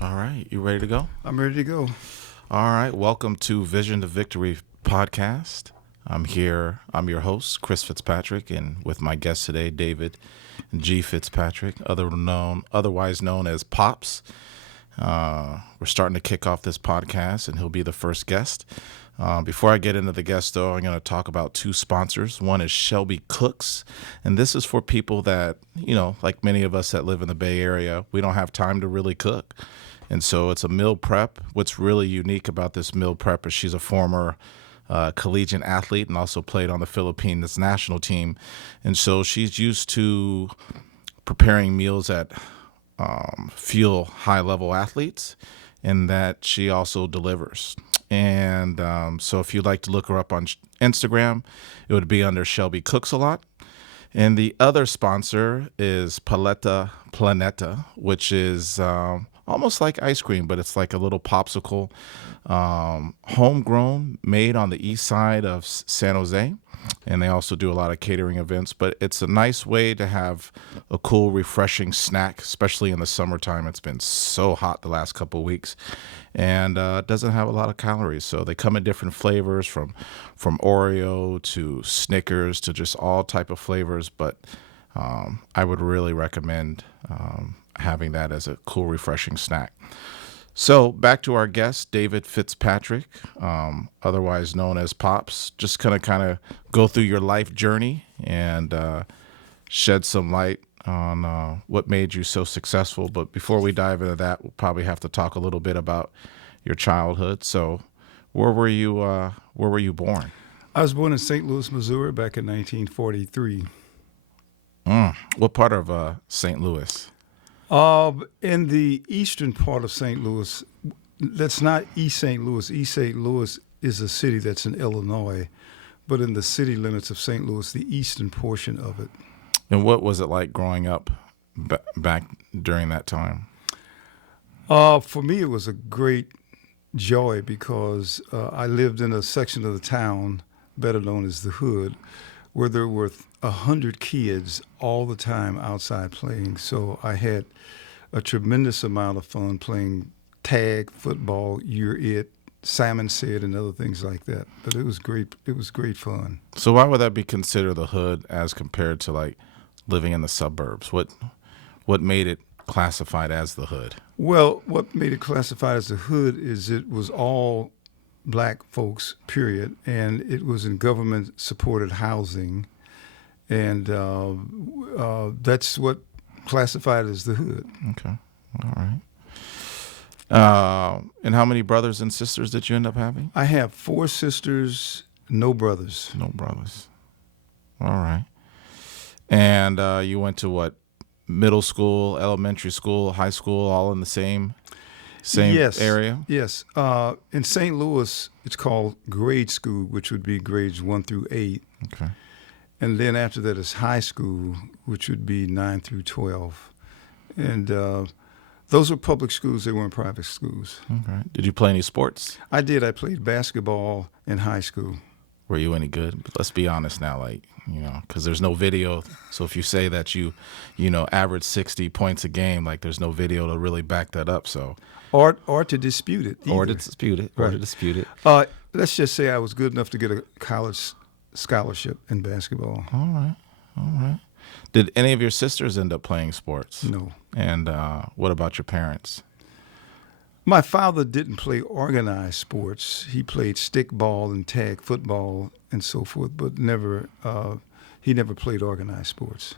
All right, you ready to go? I'm ready to go. All right, welcome to Vision to Victory podcast. I'm here. I'm your host, Chris Fitzpatrick, and with my guest today, David G. Fitzpatrick, otherwise known as Pops. We're starting to kick off this podcast, and he'll be the first guest. Before I get into the guest, though, I'm going to talk about two sponsors. One is Shelby Cooks, and this is for people that, like many of us that live in the Bay Area, we don't have time to really cook. And so it's a meal prep. What's really unique about this meal prep is she's a former collegiate athlete and also played on the Philippines national team. And so she's used to preparing meals that fuel high-level athletes and that she also delivers. And so if you'd like to look her up on Instagram, it would be under Shelby Cooks a lot. And the other sponsor is Paleta Planeta, which is almost like ice cream, but it's like a little popsicle, homegrown, made on the east side of San Jose. And they also do a lot of catering events, but it's a nice way to have a cool, refreshing snack, especially in the summertime. It's been so hot the last couple of weeks, and it doesn't have a lot of calories. So they come in different flavors, from Oreo to Snickers to just all type of flavors. But I would really recommend having that as a cool, refreshing snack. So back to our guest, David Fitzpatrick, otherwise known as Pops. Just gonna kind of go through your life journey and shed some light on what made you so successful. But before we dive into that, we'll probably have to talk a little bit about your childhood. So where were you born? I was born in St. Louis, Missouri back in 1943. What part of St. Louis? In the eastern part of St. Louis, that's not East St. Louis. East St. Louis is a city that's in Illinois, but in the city limits of St. Louis, the eastern portion of it. And what was it like growing up back during that time? For me, it was a great joy because I lived in a section of the town, better known as the Hood, where there were 100 kids all the time outside playing. So I had a tremendous amount of fun playing tag, football, you're it, Simon Said, and other things like that. But it was great. It was great fun. So why would that be considered the hood as compared to like living in the suburbs? What made it classified as the hood? Well, what made it classified as the Hood is it was all black folks, period, and it was in government-supported housing, and that's what classified as the Hood. Okay, all right. And how many brothers and sisters did you end up having? I have 4 sisters, no brothers. No brothers. All right. And you went to what? Middle school, elementary school, high school, all in the same Yes. area? Yes. In St. Louis, it's called grade school, which would be grades 1 through 8. Okay. And then after that is high school, which would be 9 through 12. And those were public schools. They weren't private schools. Okay. Did you play any sports? I did. I played basketball in high school. Were you any good? Let's be honest now, because there's no video. So if you say that you average 60 points a game, like there's no video to really back that up. So Or to dispute it. Either. or to dispute it. Or to dispute it. Let's just say I was good enough to get a college scholarship in basketball. All right. All right. Did any of your sisters end up playing sports? No. And what about your parents? My father didn't play organized sports. He played stickball and tag football and so forth, but he never played organized sports.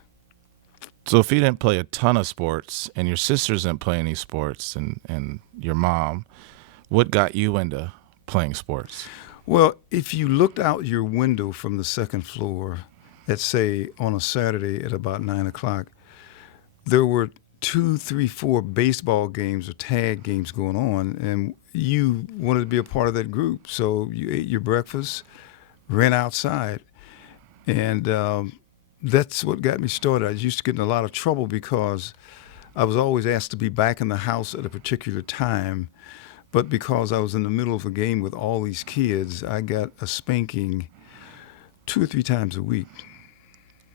So if you didn't play a ton of sports and your sisters didn't play any sports and your mom, what got you into playing sports? Well, if you looked out your window from the second floor at, say, on a Saturday at about 9 o'clock, there were 2, 3, 4 baseball games or tag games going on, and you wanted to be a part of that group. So you ate your breakfast, ran outside, and that's what got me started. I used to get in a lot of trouble because I was always asked to be back in the house at a particular time, but because I was in the middle of a game with all these kids, I got a spanking 2 or 3 times a week.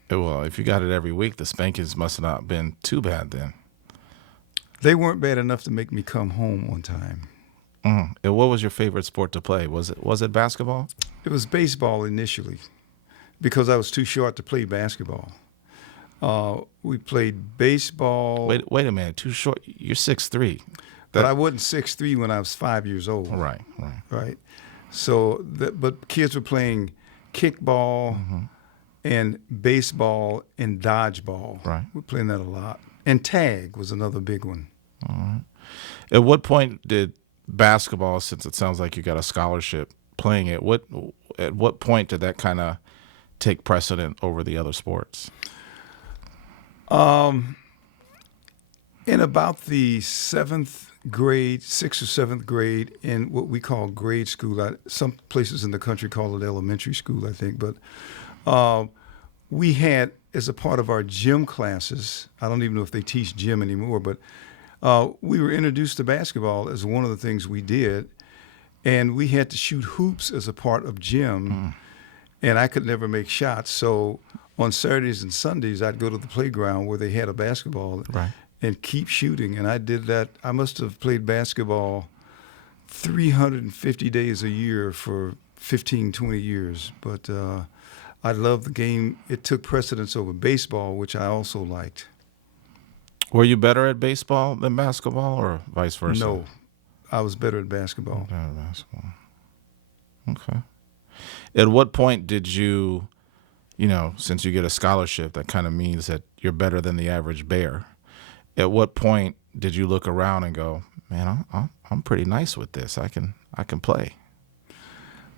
Well, if you got it every week, the spankings must have not been too bad then. They weren't bad enough to make me come home on time. And what was your favorite sport to play? Was it basketball? It was baseball initially because I was too short to play basketball. We played baseball. Wait a minute. Too short. You're 6'3". But I wasn't 6'3" when I was 5 years old. Right. Right. So, but kids were playing kickball and baseball and dodgeball. Right. We're playing that a lot. And tag was another big one. All right. At what point did basketball, since it sounds like you got a scholarship playing it, at what point did that kind of take precedent over the other sports? In about the 7th grade, 6th or 7th grade, in what we call grade school, some places in the country call it elementary school, I think, but we had, as a part of our gym classes, I don't even know if they teach gym anymore, but we were introduced to basketball as one of the things we did, and we had to shoot hoops as a part of gym, and I could never make shots, so on Saturdays and Sundays, I'd go to the playground where they had a basketball and keep shooting, and I did that. I must have played basketball 350 days a year for 15, 20 years, but I loved the game. It took precedence over baseball, which I also liked. Were you better at baseball than basketball, or vice versa? No, I was better at basketball. Better at basketball. Okay. At what point did you, since you get a scholarship, that kind of means that you're better than the average bear. At what point did you look around and go, man, I'm pretty nice with this. I can play.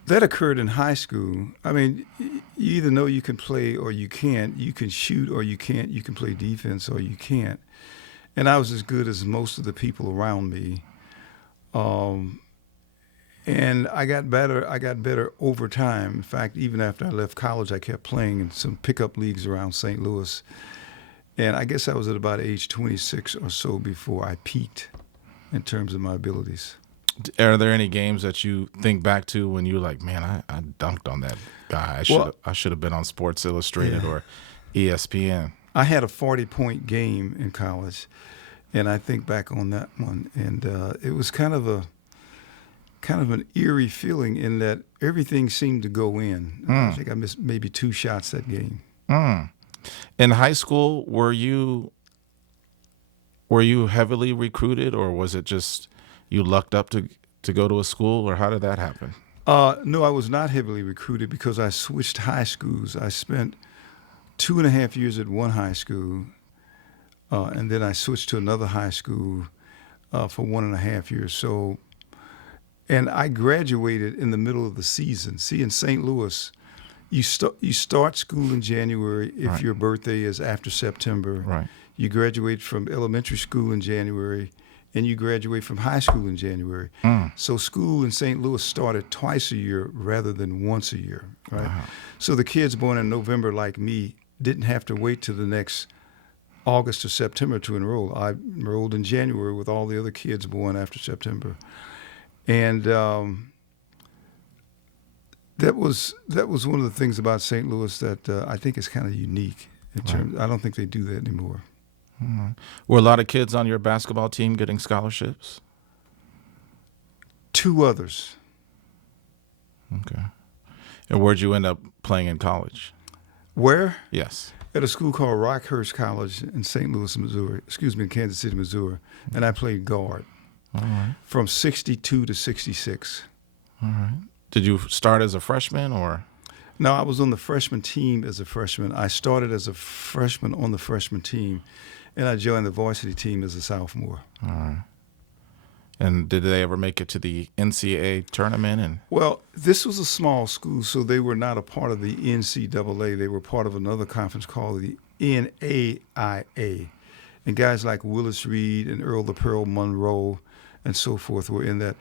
That occurred in high school. I mean, you either know you can play or you can't. You can shoot or you can't. You can play defense or you can't. And I was as good as most of the people around me. And I got better. I got better over time. In fact, even after I left college, I kept playing in some pickup leagues around St. Louis. And I guess I was at about age 26 or so before I peaked in terms of my abilities. Are there any games that you think back to when you're like, man, I dunked on that guy. I should have been on Sports Illustrated or ESPN. I had a 40-point game in college, and I think back on that one, and it was kind of an eerie feeling in that everything seemed to go in. I think I missed maybe 2 shots that game. In high school, were you heavily recruited, or was it just you lucked up to go to a school, or how did that happen? No, I was not heavily recruited because I switched high schools. I spent 2.5 years at one high school, and then I switched to another high school for 1.5 years. So, and I graduated in the middle of the season. See, in St. Louis, you start school in January if your birthday is after September. Right. You graduate from elementary school in January, and you graduate from high school in January. So school in St. Louis started twice a year rather than once a year, right? Wow. So the kids born in November like me didn't have to wait till the next August or September to enroll. I enrolled in January with all the other kids born after September. And that was one of the things about St. Louis that I think is kind of unique. I don't think they do that anymore. Were a lot of kids on your basketball team getting scholarships? 2 others. Okay. And where'd you end up playing in college? Where? Yes. At a school called Rockhurst College in St. Louis, Missouri. In Kansas City, Missouri. And I played guard. All right. From 62 to 66. All right. Did you start as a freshman or? No, I was on the freshman team as a freshman. I started as a freshman on the freshman team, and I joined the varsity team as a sophomore. All right. And did they ever make it to the NCAA tournament? Well, this was a small school, so they were not a part of the NCAA. They were part of another conference called the NAIA. And guys like Willis Reed and Earl the Pearl Monroe and so forth were in that.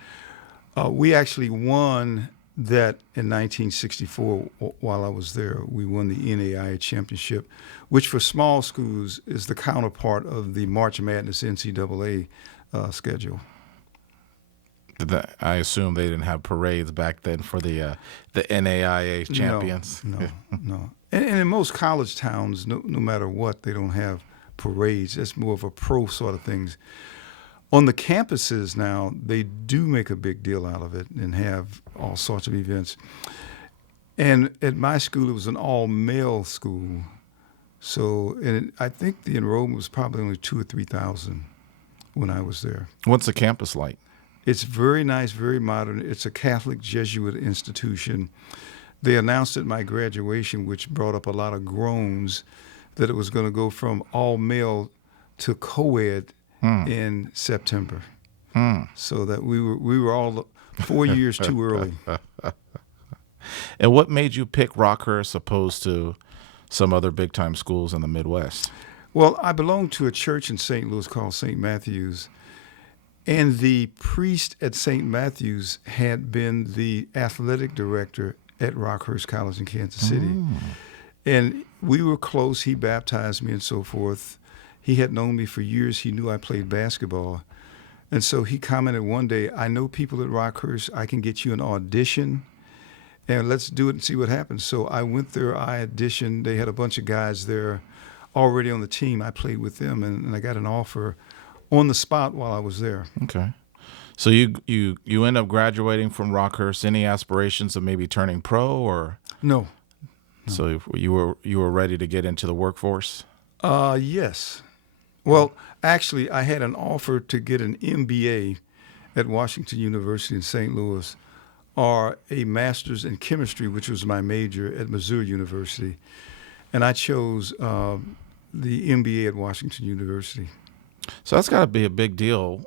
We actually won that in 1964 while I was there. We won the NAIA championship, which for small schools is the counterpart of the March Madness NCAA schedule. I assume they didn't have parades back then for the NAIA champions. No. And in most college towns, no matter what, they don't have parades. It's more of a pro sort of things. On the campuses now, they do make a big deal out of it and have all sorts of events. And at my school, it was an all-male school. So, I think the enrollment was probably only 2,000 or 3,000 when I was there. What's the campus like? It's very nice, very modern. It's a Catholic Jesuit institution. They announced at my graduation, which brought up a lot of groans, that it was going to go from all-male to co-ed in September. So that we were all 4 years too early. And what made you pick Rockhurst opposed to some other big-time schools in the Midwest? Well, I belonged to a church in St. Louis called St. Matthew's, and the priest at St. Matthew's had been the athletic director at Rockhurst College in Kansas City. And we were close. He baptized me and so forth. He had known me for years. He knew I played basketball. And so he commented one day, I know people at Rockhurst. I can get you an audition, and let's do it and see what happens. So I went there. I auditioned. They had a bunch of guys there already on the team. I played with them, and I got an offer on the spot while I was there. Okay. So you end up graduating from Rockhurst. Any aspirations of maybe turning pro, or No. so you were ready to get into the workforce? Yes. Well, actually, I had an offer to get an MBA at Washington University in St. Louis, or a master's in chemistry, which was my major, at Missouri University. And I chose the MBA at Washington University. So that's got to be a big deal,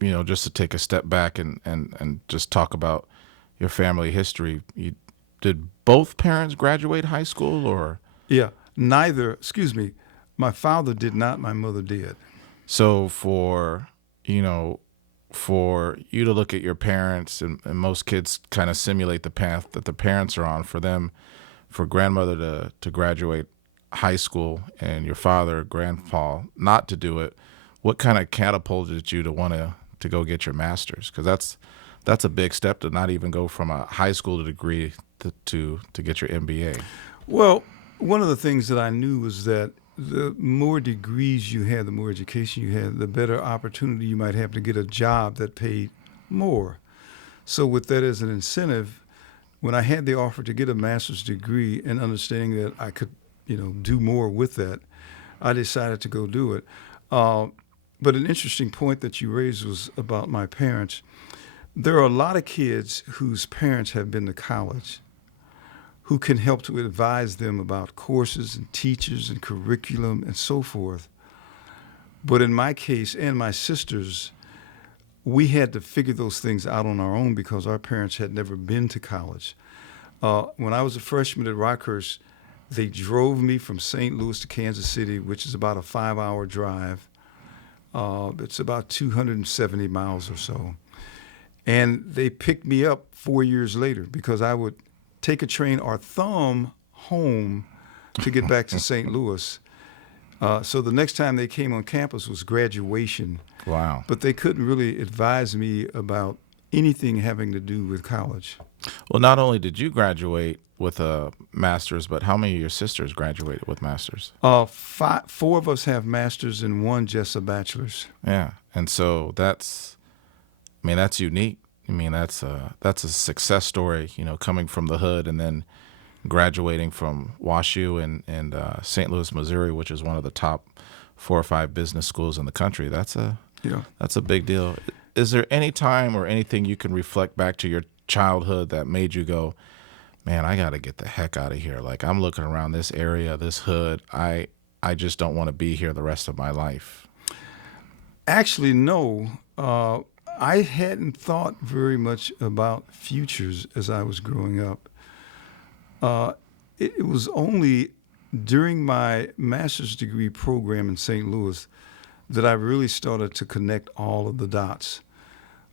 just to take a step back and just talk about your family history. Did both parents graduate high school, or? Yeah, my father did not, my mother did. So for you to look at your parents, and most kids kind of simulate the path that the parents are on, for grandmother to graduate high school and your father, grandpa, not to do it, what kind of catapulted you to want to go get your master's? Because that's a big step, to not even go from a high school degree to get your MBA. Well, one of the things that I knew was that the more degrees you had, the more education you had, the better opportunity you might have to get a job that paid more. So with that as an incentive, when I had the offer to get a master's degree and understanding that I could, do more with that, I decided to go do it. But an interesting point that you raised was about my parents. There are a lot of kids whose parents have been to college who can help to advise them about courses and teachers and curriculum and so forth. But in my case and my sister's, we had to figure those things out on our own because our parents had never been to college. When I was a freshman at Rockhurst, they drove me from St. Louis to Kansas City, which is about a 5-hour drive. It's about 270 miles or so. And they picked me up 4 years later because I would take a train or thumb home to get back to St. Louis. So the next time they came on campus was graduation. Wow. But they couldn't really advise me about anything having to do with college. Well, not only did you graduate with a master's, but how many of your sisters graduated with masters? 4 of us have masters and 1 just a bachelor's. Yeah, and so that's unique. That's a success story, coming from the hood and then graduating from WashU and St. Louis, Missouri, which is one of the top 4 or 5 business schools in the country. That's a big deal. Is there any time or anything you can reflect back to your childhood that made you go, man, I got to get the heck out of here? Like, I'm looking around this area, this hood. I just don't want to be here the rest of my life. Actually, no. I hadn't thought very much about futures as I was growing up. It was only during my master's degree program in St. Louis that I really started to connect all of the dots.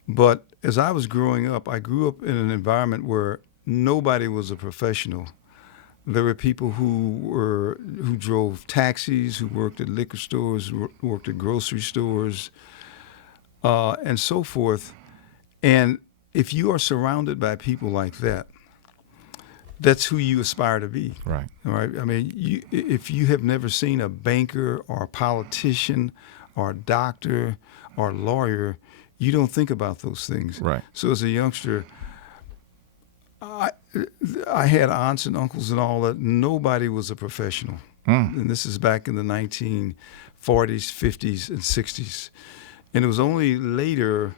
But as I was growing up, I grew up in an environment where nobody was a professional. There were people who drove taxis, who worked at liquor stores, who worked at grocery stores, and so forth. And if you are surrounded by people like that, that's who you aspire to be. Right. All right. I mean, if you have never seen a banker or a politician or doctor or lawyer, you don't think about those things. Right. So as a youngster, I had aunts and uncles and all that. Nobody was a professional. And this is back in the 1940s, 50s, and 60s. And it was only later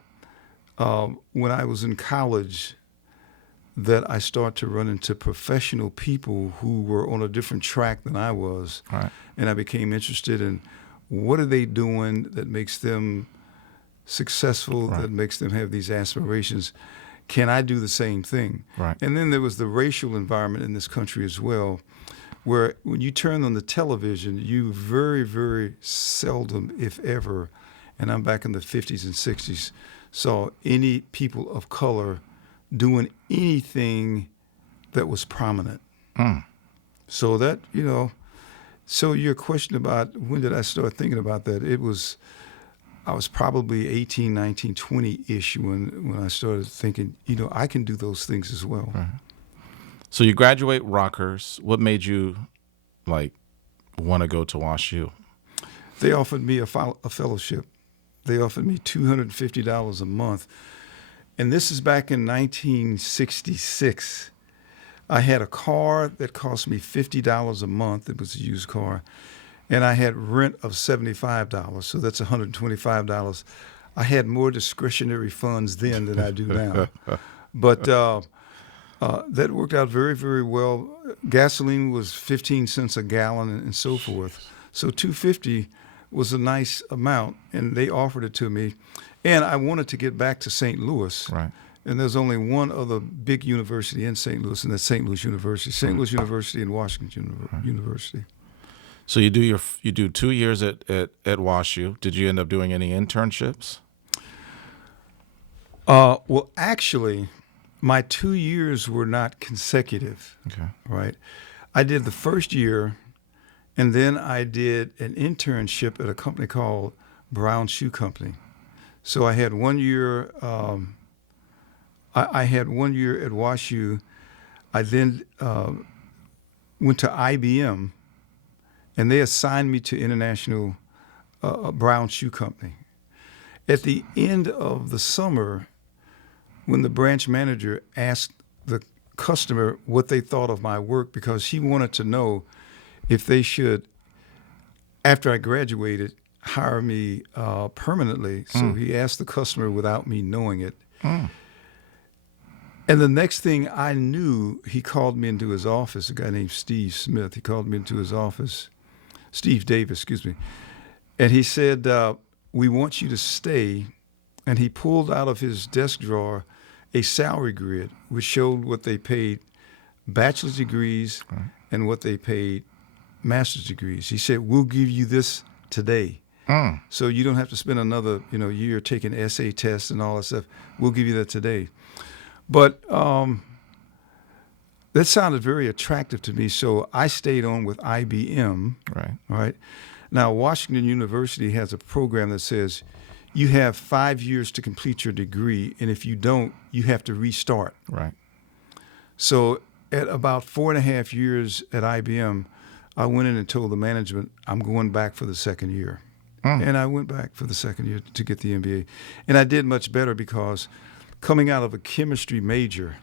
when I was in college that I started to run into professional people who were on a different track than I was. Right. And I became interested in what are they doing that makes them successful, Right. that makes them have these aspirations. Can I do the same thing? Right. And then there was the racial environment in this country as well, where when you turn on the television, you very, very seldom, if ever, and I'm back in the 50s and 60s, saw any people of color doing anything that was prominent. So that, so your question about when did I start thinking about that, I was probably 18, 19, 20-ish when I started thinking, I can do those things as well. Right. So you graduate Rockhurst. What made you, want to go to WashU? They offered me a fellowship. They offered me $250 a month. And this is back in 1966. I had a car that cost me $50 a month. It was a used car. And I had rent of $75, so that's $125. I had more discretionary funds then than I do now. But that worked out very, very well. Gasoline was 15 cents a gallon and so forth. So $250 was a nice amount, and they offered it to me. And I wanted to get back to St. Louis. Right. And there's only one other big university in St. Louis, and that's St. Louis University. St. Louis University and Washington University. So you do 2 years at WashU. Did you end up doing any internships? Well, actually, my 2 years were not consecutive. Okay. Right. I did the first year, and then I did an internship at a company called Brown Shoe Company. So I had 1 year. I had 1 year at WashU. I then went to IBM. And they assigned me to International Brown Shoe Company. At the end of the summer, when the branch manager asked the customer what they thought of my work, because he wanted to know if they should, after I graduated, hire me permanently. So he asked the customer without me knowing it. And the next thing I knew, he called me into his office, a guy named Steve Smith. He called me into his office. Steve Davis, excuse me. And he said, we want you to stay. And he pulled out of his desk drawer a salary grid, which showed what they paid bachelor's degrees and what they paid master's degrees. He said, we'll give you this today. So you don't have to spend another year taking essay tests and all that stuff. We'll give you that today. But that sounded very attractive to me, so I stayed on with IBM. Right. Now, Washington University has a program that says you have 5 years to complete your degree, and if you don't, you have to restart. Right. So at about 4.5 years at IBM, I went in and told the management, I'm going back for the second year. And I went back for the second year to get the MBA. And I did much better because coming out of a chemistry major,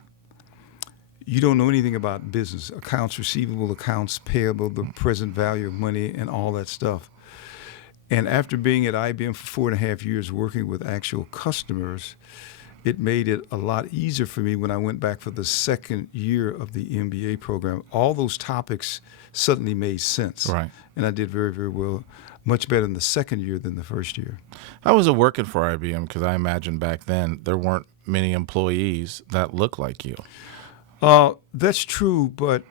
you don't know anything about business, accounts receivable, accounts payable, the present value of money, and all that stuff. And after being at IBM for 4.5 years working with actual customers, it made it a lot easier for me when I went back for the second year of the MBA program. All those topics suddenly made sense. Right. And I did very, very well, much better in the second year than the first year. How was it working for IBM? Because I imagine back then there weren't many employees that looked like you. That's true, but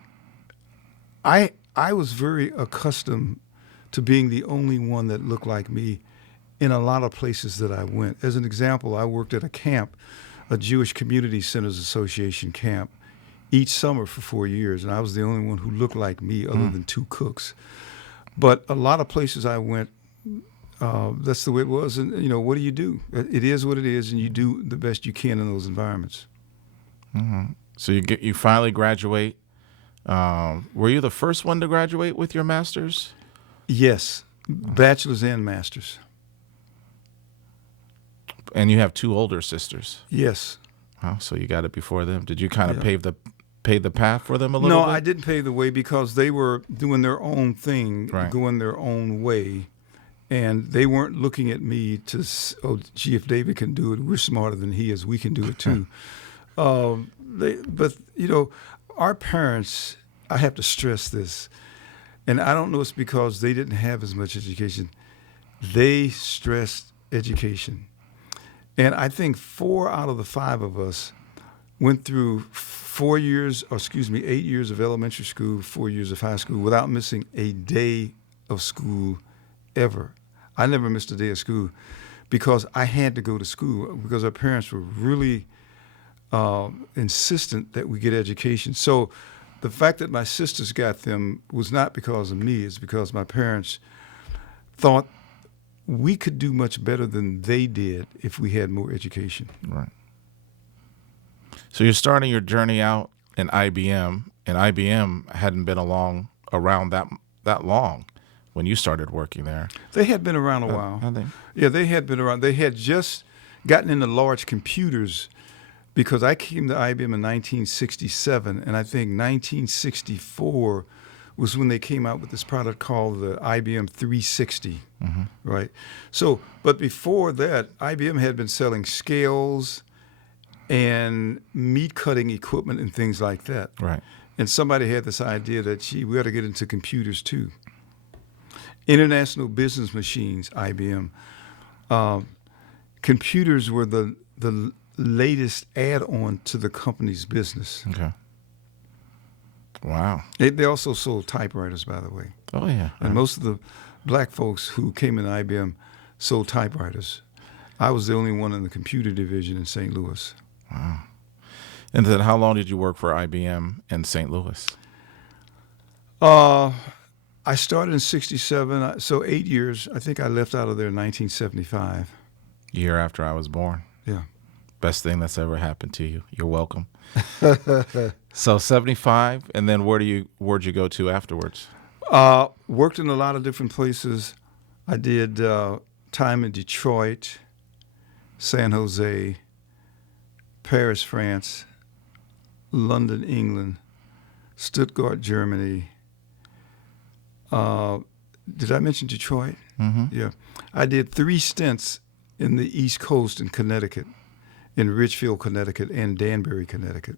I was very accustomed to being the only one that looked like me in a lot of places that I went. As an example, I worked at a camp, a Jewish Community Centers Association camp, each summer for 4 years, and I was the only one who looked like me other than two cooks. But a lot of places I went, that's the way it was. And, what do you do? It is what it is, and you do the best you can in those environments. So you finally graduate. Were you the first one to graduate with your master's? Yes, bachelor's and master's. And you have two older sisters. Yes. Wow, so you got it before them. Did you kind of Yeah. pave the path for them a little No, bit? I didn't pave the way because they were doing their own thing, Right. going their own way. And they weren't looking at me to, oh, gee, if David can do it, we're smarter than he is. We can do it too. But, you know, our parents, I have to stress this, and I don't know it's because they didn't have as much education. They stressed education. And I think 4 out of the 5 of us went through 8 years of elementary school, 4 years of high school without missing a day of school ever. I never missed a day of school because I had to go to school because our parents were really insistent that we get education. So the fact that my sisters got them was not because of me. It's because my parents thought we could do much better than they did if we had more education. Right. So you're starting your journey out in IBM, and IBM hadn't been around that long when you started working there. They had been around a while. I think. Yeah, they had been around. They had just gotten into large computers because I came to IBM in 1967, and I think 1964 was when they came out with this product called the IBM 360, right? So, but before that, IBM had been selling scales and meat cutting equipment and things like that. Right. And somebody had this idea that, gee, we ought to get into computers too. International Business Machines, IBM. Computers were the latest add-on to the company's business. Okay. Wow. They also sold typewriters, by the way. Oh, yeah. And most of the black folks who came in IBM sold typewriters. I was the only one in the computer division in St. Louis. Wow. And then how long did you work for IBM in St. Louis? I started in 67, so 8 years. I think I left out of there in 1975. Year after I was born. Yeah. Best thing that's ever happened to you. You're welcome. So 75, and then where'd you go to afterwards? Worked in a lot of different places. I did time in Detroit, San Jose, Paris, France, London, England, Stuttgart, Germany. Did I mention Detroit? Mm-hmm. Yeah. I did 3 stints in the East Coast in Connecticut, in Richfield, Connecticut, and Danbury, Connecticut.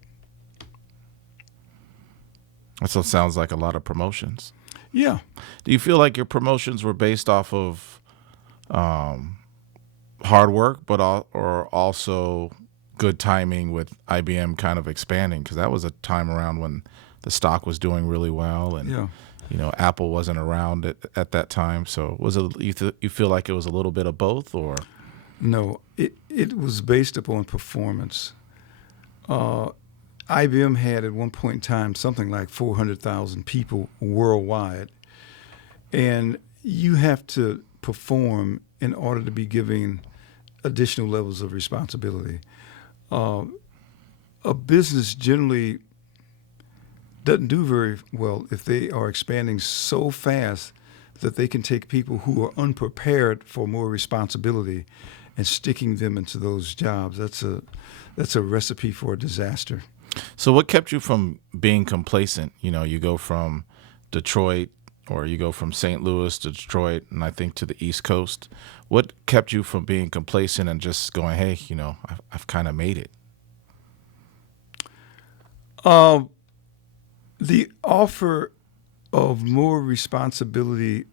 That sounds like a lot of promotions. Yeah. Do you feel like your promotions were based off of hard work, or also good timing with IBM kind of expanding? Because that was a time around when the stock was doing really well, and Yeah. Apple wasn't around at that time. So was it you feel like it was a little bit of both, or? No, it was based upon performance. IBM had at one point in time something like 400,000 people worldwide, and you have to perform in order to be given additional levels of responsibility. A business generally doesn't do very well if they are expanding so fast that they can take people who are unprepared for more responsibility and sticking them into those jobs. That's a recipe for a disaster. So what kept you from being complacent? You go from Detroit, or you go from St. Louis to Detroit, and I think to the East Coast. What kept you from being complacent and just going, hey, I've kind of made it? The offer of more responsibility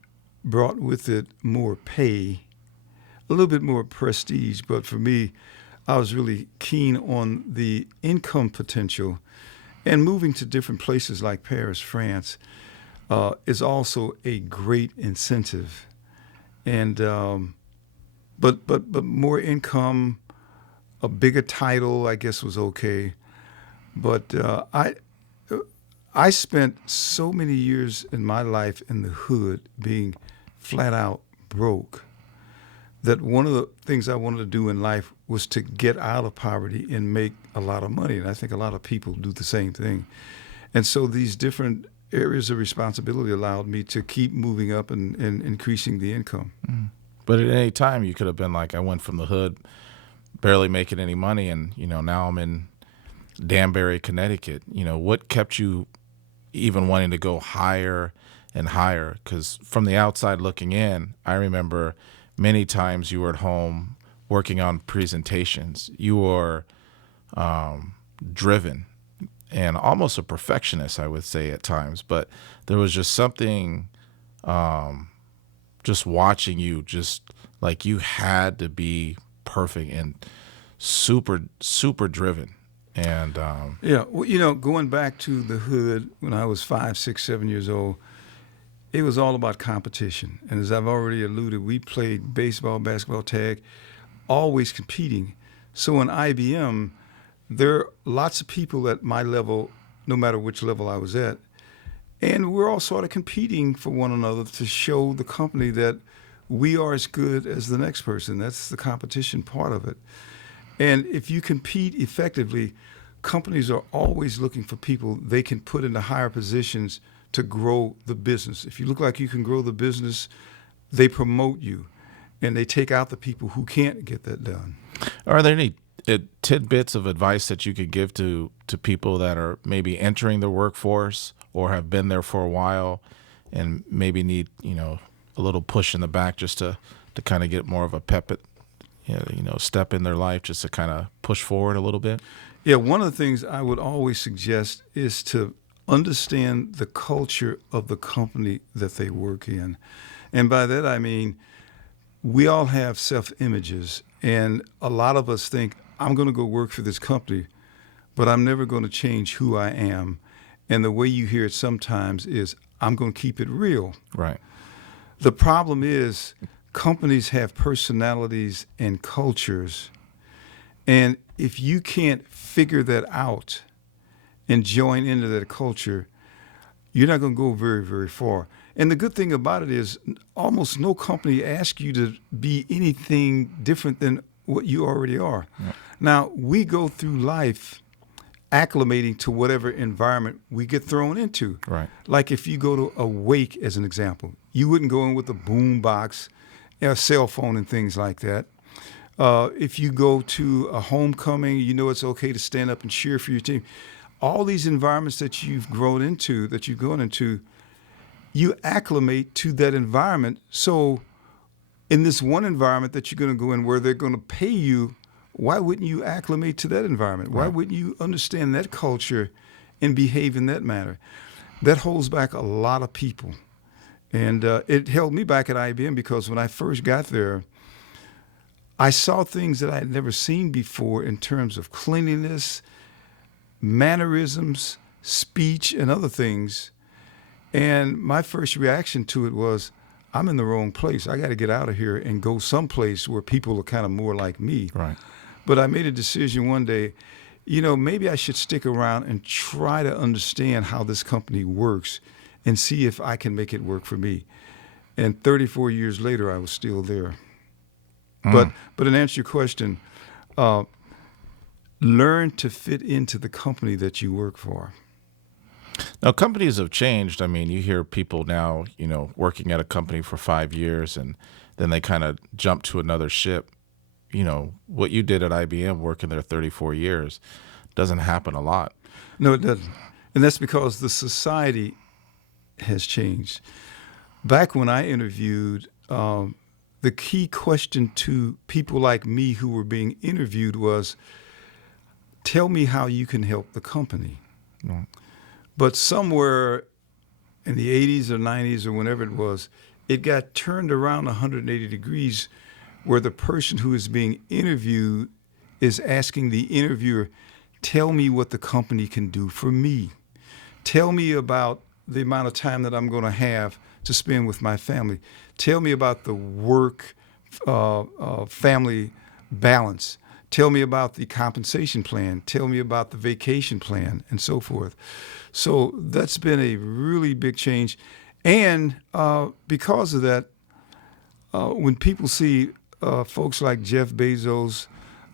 brought with it more pay, a little bit more prestige. But for me, I was really keen on the income potential, and moving to different places like Paris, France, is also a great incentive. And but more income, a bigger title, I guess, was okay. But I spent so many years in my life in the hood being flat out broke that one of the things I wanted to do in life was to get out of poverty and make a lot of money. And I think a lot of people do the same thing. And so these different areas of responsibility allowed me to keep moving up and increasing the income. Mm. But at any time, you could have been like, I went from the hood barely making any money, and now I'm in Danbury, Connecticut. What kept you even wanting to go higher and higher? Because from the outside looking in, I remember many times you were at home working on presentations. You were driven and almost a perfectionist, I would say at times. But there was just something, just watching you, just like you had to be perfect and super, super driven. And Yeah, well, going back to the hood when I was 5, 6, 7 years old, it was all about competition. And as I've already alluded, we played baseball, basketball, tag, always competing. So in IBM, there are lots of people at my level, no matter which level I was at, and we're all sort of competing for one another to show the company that we are as good as the next person. That's the competition part of it. And if you compete effectively, companies are always looking for people they can put into higher positions to grow the business. If you look like you can grow the business, they promote you, and they take out the people who can't get that done. Are there any tidbits of advice that you could give to people that are maybe entering the workforce or have been there for a while and maybe need a little push in the back just to kind of get more of a step in their life, just to kind of push forward a little bit? Yeah, one of the things I would always suggest is to understand the culture of the company that they work in. And by that I mean we all have self-images, and a lot of us think, I'm going to go work for this company, but I'm never going to change who I am. And the way you hear it sometimes is, I'm going to keep it real. Right. The problem is companies have personalities and cultures, and if you can't figure that out and join into that culture, you're not going to go very, very far. And the good thing about it is almost no company asks you to be anything different than what you already are. Yeah. Now, we go through life acclimating to whatever environment we get thrown into. Right. Like if you go to a wake, as an example, you wouldn't go in with a boom box, a cell phone and things like that. If you go to a homecoming, it's okay to stand up and cheer for your team. All these environments that you've gone into, you acclimate to that environment. So in this one environment that you're going to go in where they're going to pay you, why wouldn't you acclimate to that environment? Why wouldn't you understand that culture and behave in that manner? That holds back a lot of people. And it held me back at IBM because when I first got there, I saw things that I had never seen before in terms of cleanliness, mannerisms, speech, and other things. And my first reaction to it was, I'm in the wrong place. I got to get out of here and go someplace where people are kind of more like me. Right. But I made a decision one day, maybe I should stick around and try to understand how this company works and see if I can make it work for me. And 34 years later, I was still there. But in answer to your question, learn to fit into the company that you work for. Now, companies have changed. I mean, you hear people now, working at a company for 5 years and then they kind of jump to another ship. What you did at IBM, working there 34 years, doesn't happen a lot. No, it doesn't. And that's because the society has changed. Back when I interviewed, the key question to people like me who were being interviewed was, tell me how you can help the company. Mm. But somewhere in the 80s or 90s or whenever it was, it got turned around 180 degrees where the person who is being interviewed is asking the interviewer, tell me what the company can do for me. Tell me about the amount of time that I'm going to have to spend with my family. Tell me about the work family balance. Tell me about the compensation plan. Tell me about the vacation plan and so forth. So that's been a really big change. And because of that, when people see folks like Jeff Bezos,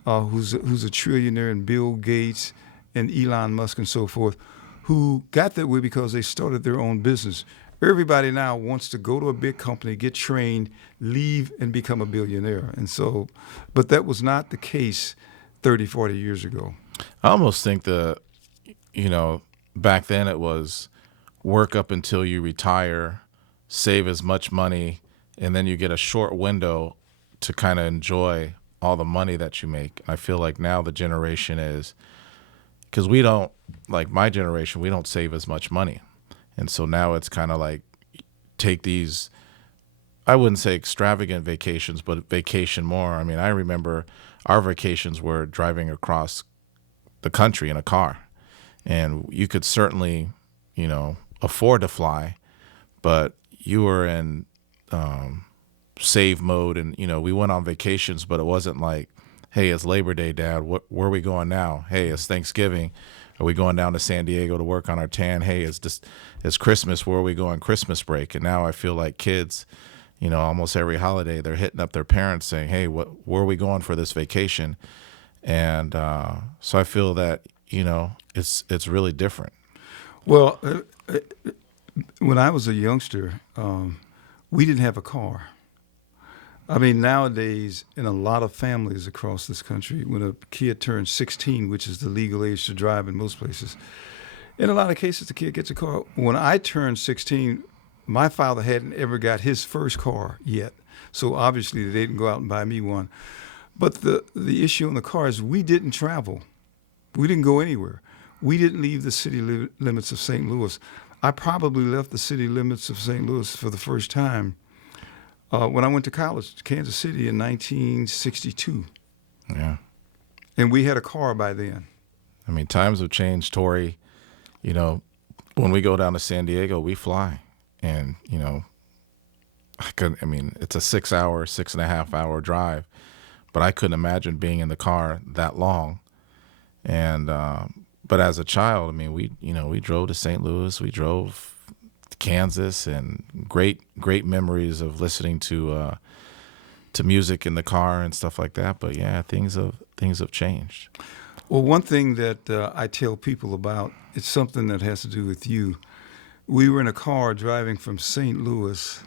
who's a trillionaire, and Bill Gates and Elon Musk and so forth, who got that way because they started their own business. Everybody now wants to go to a big company, get trained, leave, and become a billionaire. And so, but that was not the case 30, 40 years ago. I almost think back then it was work up until you retire, save as much money, and then you get a short window to kind of enjoy all the money that you make. I feel like now the generation is, because we don't, like my generation, we don't save as much money. And so now it's kind of like take these, I wouldn't say extravagant vacations, but vacation more. I mean, I remember our vacations were driving across the country in a car. And you could certainly, afford to fly, but you were in save mode. And, we went on vacations, but it wasn't like, hey, it's Labor Day, Dad. Where are we going now? Hey, it's Thanksgiving. Are we going down to San Diego to work on our tan? Hey, it's Christmas. Where are we going Christmas break? And now I feel like kids, almost every holiday, they're hitting up their parents saying, hey, where are we going for this vacation? And so I feel that, it's really different. Well, when I was a youngster, we didn't have a car. I mean, nowadays, in a lot of families across this country, when a kid turns 16, which is the legal age to drive in most places, in a lot of cases, the kid gets a car. When I turned 16, my father hadn't ever got his first car yet. So obviously, they didn't go out and buy me one. But the issue on the car is we didn't travel. We didn't go anywhere. We didn't leave the city limits of St. Louis. I probably left the city limits of St. Louis for the first time when I went to college, Kansas City, in 1962. Yeah. And we had a car by then. I mean, times have changed, Tori. When we go down to San Diego, we fly. And, it's a 6.5 hour drive. But I couldn't imagine being in the car that long. And but as a child, I mean, we drove to St. Louis, we drove to Kansas, and great memories of listening to music in the car and stuff like that. But yeah, things have changed. Well, one thing that I tell people about, it's something that has to do with you. We were in a car driving from St. Louis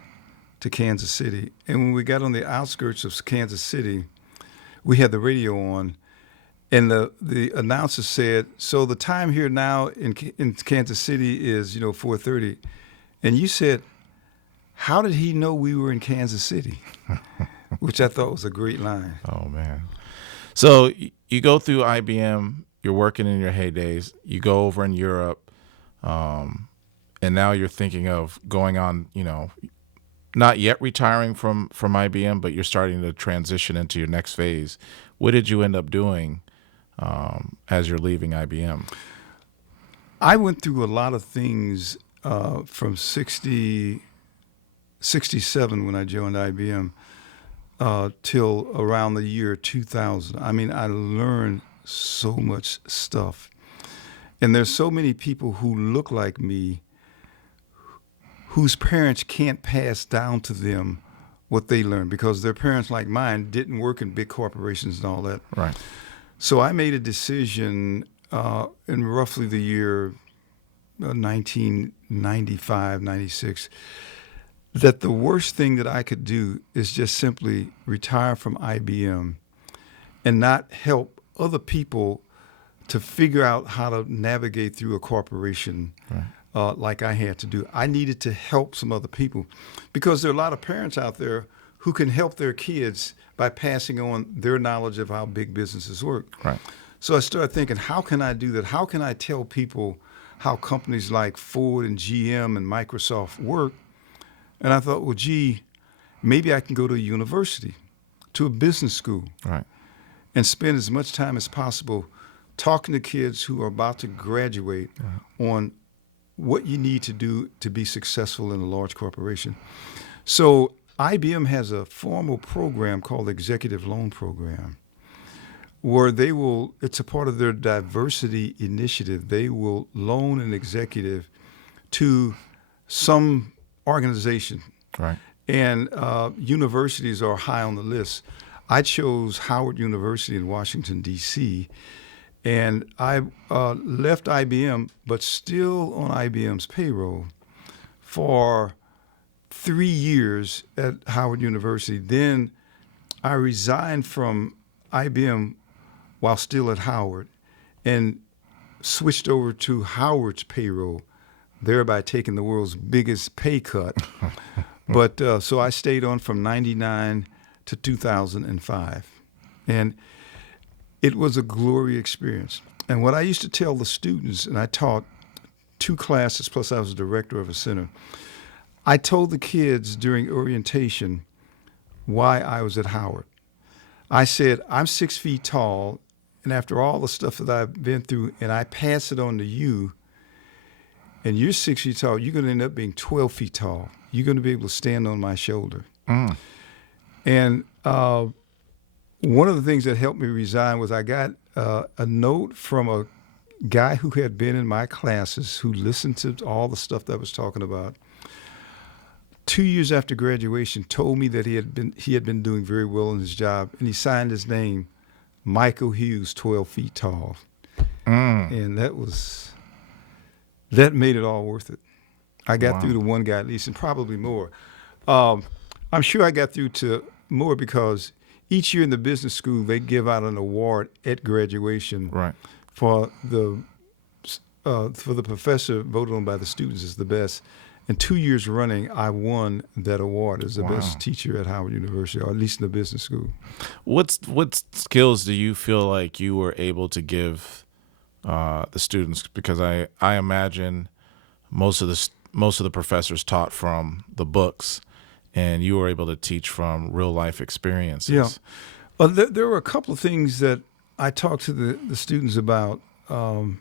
to Kansas City, and when we got on the outskirts of Kansas City, we had the radio on, and the announcer said, "So the time here now in Kansas City is 4:30," and you said, "How did he know we were in Kansas City?" Which I thought was a great line. Oh man! So you go through IBM, you're working in your heydays, you go over in Europe, and now you're thinking of going on, not yet retiring from IBM, but you're starting to transition into your next phase. What did you end up doing as you're leaving IBM? I went through a lot of things from 67 when I joined IBM till around the year 2000. I mean, I learned so much stuff. And there's so many people who look like me whose parents can't pass down to them what they learned because their parents, like mine, didn't work in big corporations and all that. Right. So I made a decision in roughly the year 1995, 96, that the worst thing that I could do is just simply retire from IBM and not help other people to figure out how to navigate through a corporation. Right. Like I had to do. I needed to help some other people because there are a lot of parents out there who can help their kids by passing on their knowledge of how big businesses work. Right. So I started thinking, how can I do that? How can I tell people how companies like Ford and GM and Microsoft work? And I thought, well, gee, maybe I can go to a university, to a business school, right, and spend as much time as possible talking to kids who are about to graduate on what you need to do to be successful in a large corporation. So IBM has a formal program called the Executive Loan Program where it's a part of their diversity initiative. They will loan an executive to some organization. Right. And universities are high on the list. I chose Howard University in Washington, D.C., and I left IBM, but still on IBM's payroll for 3 years at Howard University. Then I resigned from IBM while still at Howard and switched over to Howard's payroll, thereby taking the world's biggest pay cut. But so I stayed on from 99 to 2005. And it was a glorious experience. And what I used to tell the students, and I taught 2 classes, plus I was director of a center, I told the kids during orientation why I was at Howard. I said, I'm 6 feet tall, and after all the stuff that I've been through, and I pass it on to you, and you're 6 feet tall, you're going to end up being 12 feet tall. You're going to be able to stand on my shoulder. And one of the things that helped me resign was I got a note from a guy who had been in my classes, who listened to all the stuff that I was talking about. 2 years after graduation, told me that he had been doing very well in his job, and he signed his name, Michael Hughes, 12 feet tall. And that made it all worth it. I got through to one guy at least, and probably more. I'm sure I got through to more because each year in the business school, they give out an award at graduation for the professor voted on by the students as the best. And 2 years running, I won that award as the best teacher at Howard University, or at least in the business school. What skills do you feel like you were able to give the students? Because I imagine most of the professors taught from the books, and you were able to teach from real life experiences. Yeah, there were a couple of things that I talked to the students about, and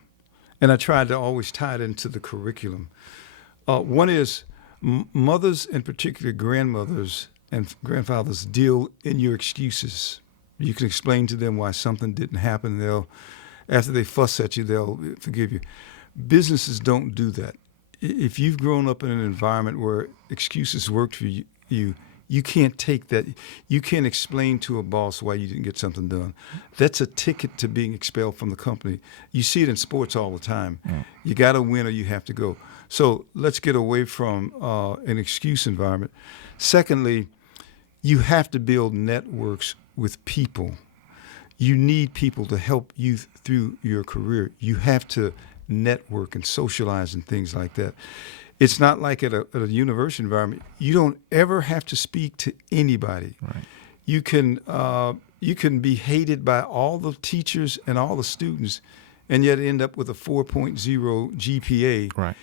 I tried to always tie it into the curriculum. One is mothers, and particularly grandmothers and grandfathers, deal in your excuses. You can explain to them why something didn't happen. After they fuss at you, they'll forgive you. Businesses don't do that. If you've grown up in an environment where excuses worked for you can't take that. You can't explain to a boss why you didn't get something done. That's a ticket to being expelled from the company. You see it in sports all the time. You got to win or you have to go. So let's get away from an excuse environment. Secondly, you have to build networks with people. You need people to help you through your career. You have to network and socialize and things like that. It's not like at a university environment. You don't ever have to speak to anybody. You can be hated by all the teachers and all the students, and yet end up with a 4.0 GPA.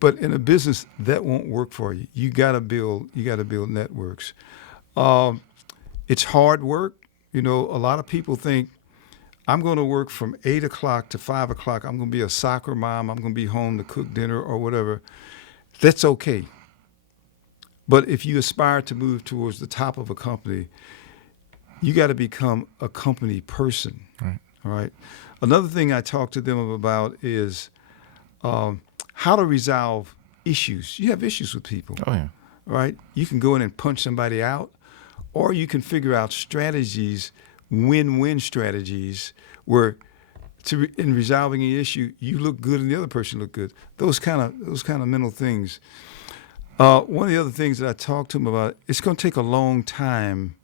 But in a business, that won't work for you. You got to build networks. It's hard work. You know, a lot of people think, I'm going to work from 8 o'clock to 5 o'clock. I'm going to be a soccer mom. I'm going to be home to cook dinner or whatever. That's okay. But if you aspire to move towards the top of a company, you got to become a company person. All right. Another thing I talk to them about is how to resolve issues. You have issues with people. Right? You can go in and punch somebody out, or you can figure out strategies, win-win strategies, where in resolving an issue, you look good and the other person look good. Those kind of mental things. One of the other things that I talk to them about, it's going to take a long time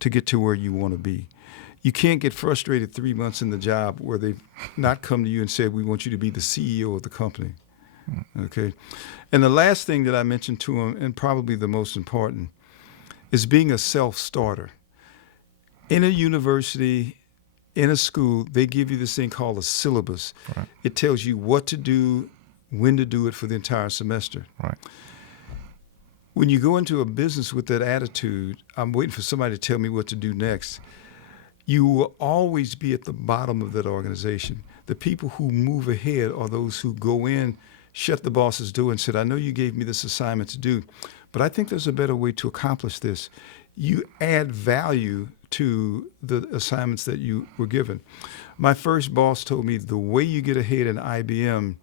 to get to where you want to be. You can't get frustrated 3 months in the job where they've not come to you and said, we want you to be the CEO of the company. Okay. And the last thing that I mentioned to them, and probably the most important, is being a self-starter. In a university, in a school, they give you this thing called a syllabus. It tells you what to do, when to do it for the entire semester. When you go into a business with that attitude, I'm waiting for somebody to tell me what to do next, you will always be at the bottom of that organization. The people who move ahead are those who go in, shut the boss's door and said, I know you gave me this assignment to do, but I think there's a better way to accomplish this. You add value to the assignments that you were given. My first boss told me the way you get ahead in IBM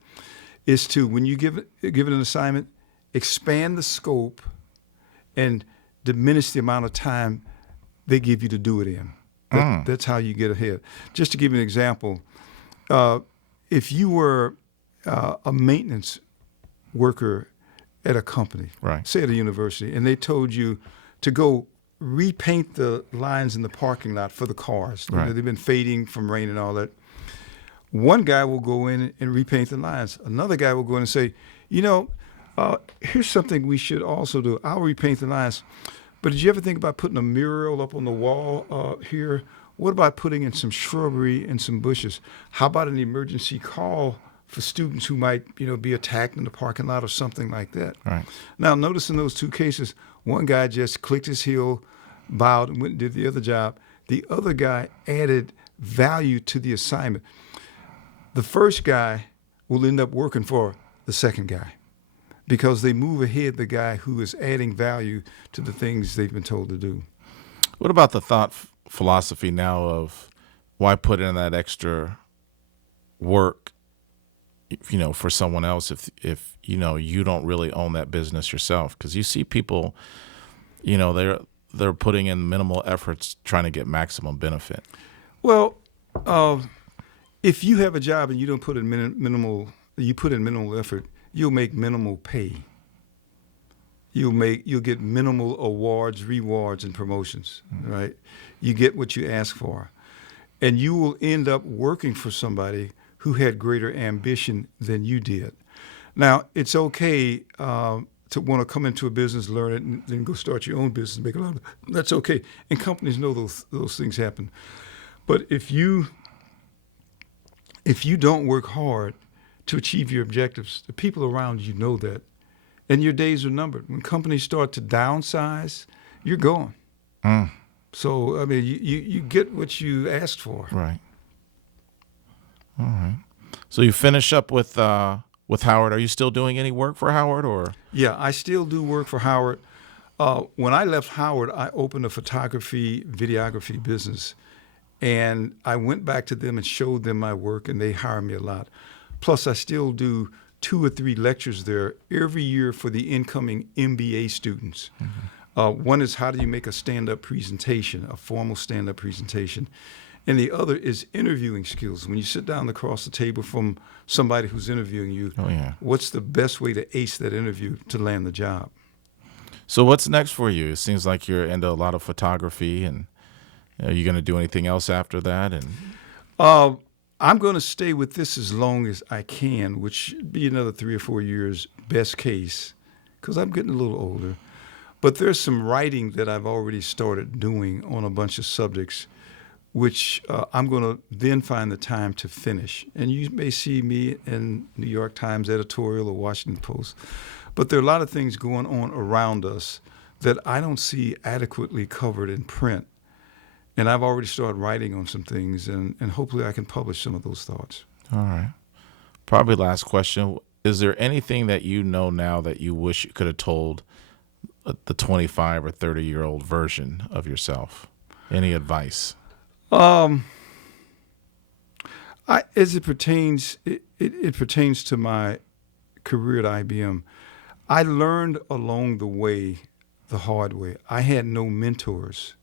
is to, when you give an assignment, expand the scope and diminish the amount of time they give you to do it in. That's how you get ahead. Just to give you an example, if you were a maintenance worker at a company, Right. say at a university, and they told you to go repaint the lines in the parking lot for the cars. You know, Right. they've been fading from rain and all that. One guy will go in and repaint the lines. Another guy will go in and say, here's something we should also do. I'll repaint the lines. But did you ever think about putting a mural up on the wall here? What about putting in some shrubbery and some bushes? How about an emergency call for students who might, be attacked in the parking lot or something like that? Right. Now, notice in those two cases, one guy just clicked his heel, bowed, and went and did the other job. The other guy added value to the assignment. The first guy will end up working for the second guy because they move ahead the guy who is adding value to the things they've been told to do. What about the thought philosophy now of why put in that extra work, for someone else if you don't really own that business yourself? Because you see people, they're putting in minimal efforts trying to get maximum benefit. Well, if you have a job and you don't put in minimal effort, you'll make minimal pay. You'll get minimal awards, rewards, and promotions, right? You get what you ask for. And you will end up working for somebody who had greater ambition than you did. Now, it's okay to want to come into a business, learn it, and then go start your own business, make a lot of that's okay. And companies know those things happen. But if you don't work hard to achieve your objectives, the people around you know that. And your days are numbered. When companies start to downsize, you're gone. So, I mean, you get what you asked for. Right. All right. So you finish up with Howard. Are you still doing any work for Howard, or? Yeah, I still do work for Howard. When I left Howard, I opened a photography, videography business. And I went back to them and showed them my work, and they hire me a lot. Plus, I still do 2 or 3 lectures there every year for the incoming MBA students. One is how do you make a stand-up presentation, a formal stand-up presentation. And the other is interviewing skills. When you sit down across the table from somebody who's interviewing you, what's the best way to ace that interview to land the job? So what's next for you? It seems like you're into a lot of photography, and are you going to do anything else after that? And I'm going to stay with this as long as I can, which should be another 3 or 4 years, best case, because I'm getting a little older. But there's some writing that I've already started doing on a bunch of subjects, which I'm going to then find the time to finish. And you may see me in New York Times editorial or Washington Post. But there are a lot of things going on around us that I don't see adequately covered in print. And I've already started writing on some things, and hopefully I can publish some of those thoughts. All right. Probably last question. Is there anything that you know now that you wish you could have told the 25 or 30-year-old version of yourself? Any advice? As it pertains, it pertains to my career at IBM. I learned along the way, the hard way. I had no mentors.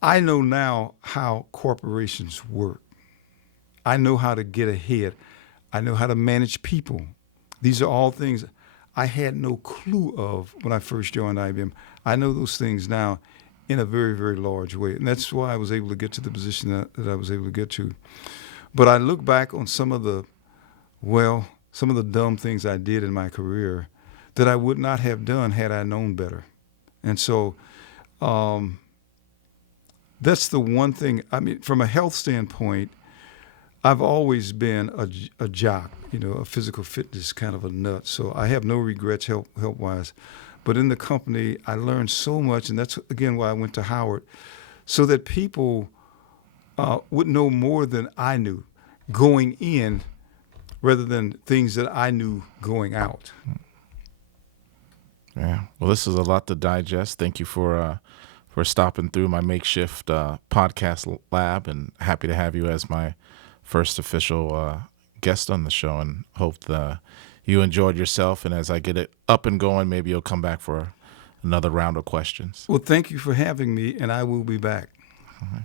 I know now how corporations work. I know how to get ahead. I know how to manage people. These are all things I had no clue of when I first joined IBM. I know those things now in a very, very large way. And that's why I was able to get to the position that I was able to get to. But I look back on some of the dumb things I did in my career that I would not have done had I known better. And so that's the one thing. I mean, from a health standpoint, I've always been a jock, a physical fitness kind of a nut. So I have no regrets health-wise. But in the company, I learned so much, and that's, again, why I went to Howard, so that people would know more than I knew going in rather than things that I knew going out. Yeah. Well, this is a lot to digest. Thank you for stopping through my makeshift podcast lab, and happy to have you as my first official guest on the show, and hope you enjoyed yourself. And as I get it up and going, maybe you'll come back for another round of questions. Well, thank you for having me, and I will be back. All right.